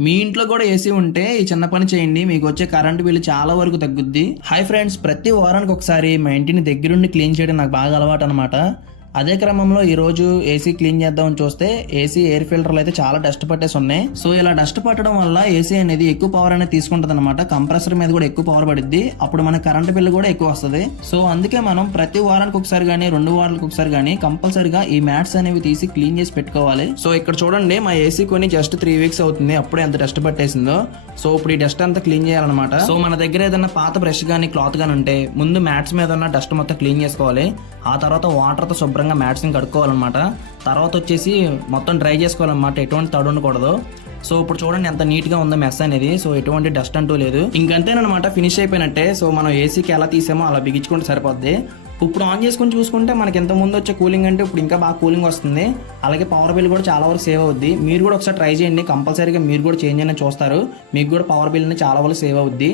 మీ ఇంట్లో కూడా ఏసీ ఉంటే ఈ చిన్న పని చేయండి. మీకు వచ్చే కరెంట్ బిల్లు చాలా వరకు తగ్గుద్ది. హాయ్ ఫ్రెండ్స్, ప్రతి వారానికి ఒకసారి మా ఇంటిని దగ్గరుండి క్లీన్ చేయడం నాకు బాగా అలవాటు అనమాట. అదే క్రమంలో ఈరోజు ఏసీ క్లీన్ చేద్దామని చూస్తే ఏసీ ఎయిర్ ఫిల్టర్లు అయితే చాలా డస్ట్ పట్టేసి ఉన్నాయి. సో ఇలా డస్ట్ పట్టడం వల్ల ఏసీ అనేది ఎక్కువ పవర్ అనేది తీసుకుంటుంది అనమాట. కంప్రెసర్ మీద కూడా ఎక్కువ పవర్ పడుద్ది. అప్పుడు మన కరెంట్ బిల్లు కూడా ఎక్కువ వస్తుంది. సో అందుకే మనం ప్రతి వారానికి ఒకసారి కానీ 2 వారాలకు ఒకసారి కానీ కంపల్సరిగా ఈ మ్యాట్స్ అనేవి తీసి క్లీన్ చేసి పెట్టుకోవాలి. సో ఇక్కడ చూడండి, మా ఏసీ కొని జస్ట్ 3 వీక్స్ అవుతుంది. అప్పుడే ఎంత డస్ట్ పట్టేసిందో. సో ఇప్పుడు ఈ డస్ట్ అంతా క్లీన్ చేయాలన్నమాట. సో మన దగ్గర ఏదైనా పాత బ్రష్ కానీ క్లాత్ కానీ ఉంటే ముందు మ్యాట్స్ మీద ఉన్న డస్ట్ మొత్తం క్లీన్ చేసుకోవాలి. ఆ తర్వాత వాటర్ తో శుభ్రంగా మ్యాట్స్ ని కడుక్కోవాలన్నమాట. తర్వాత వచ్చేసి మొత్తం డ్రై చేసుకోవాలన్నమాట. ఎటువంటి తడి ఉండకూడదు. సో ఇప్పుడు చూడండి ఎంత నీట్ గా ఉందో మెస్ అనేది. సో ఎటువంటి డస్ట్ అంటూ లేదు. ఇంకంతేనమాట, ఫినిష్ అయిపోయినట్టే. సో మనం ఏసీకి ఎలా తీసామో అలా బిగించుకుంటే సరిపోద్ది. ఇప్పుడు ఆన్ చేసుకుని చూసుకుంటే మనకి ఎంత ముందు వచ్చే కూలింగ్ అంటే ఇప్పుడు ఇంకా బాగా కూలింగ్ వస్తుంది. అలాగే పవర్ బిల్ కూడా చాలా వరకు సేవ్ అవుద్ది. మీరు కూడా ఒకసారి ట్రై చేయండి. కంపల్సరీగా మీరు కూడా చేంజ్ అయినా చూస్తారు. మీకు కూడా పవర్ బిల్ చాలా వరకు సేవ్ అవుద్ది.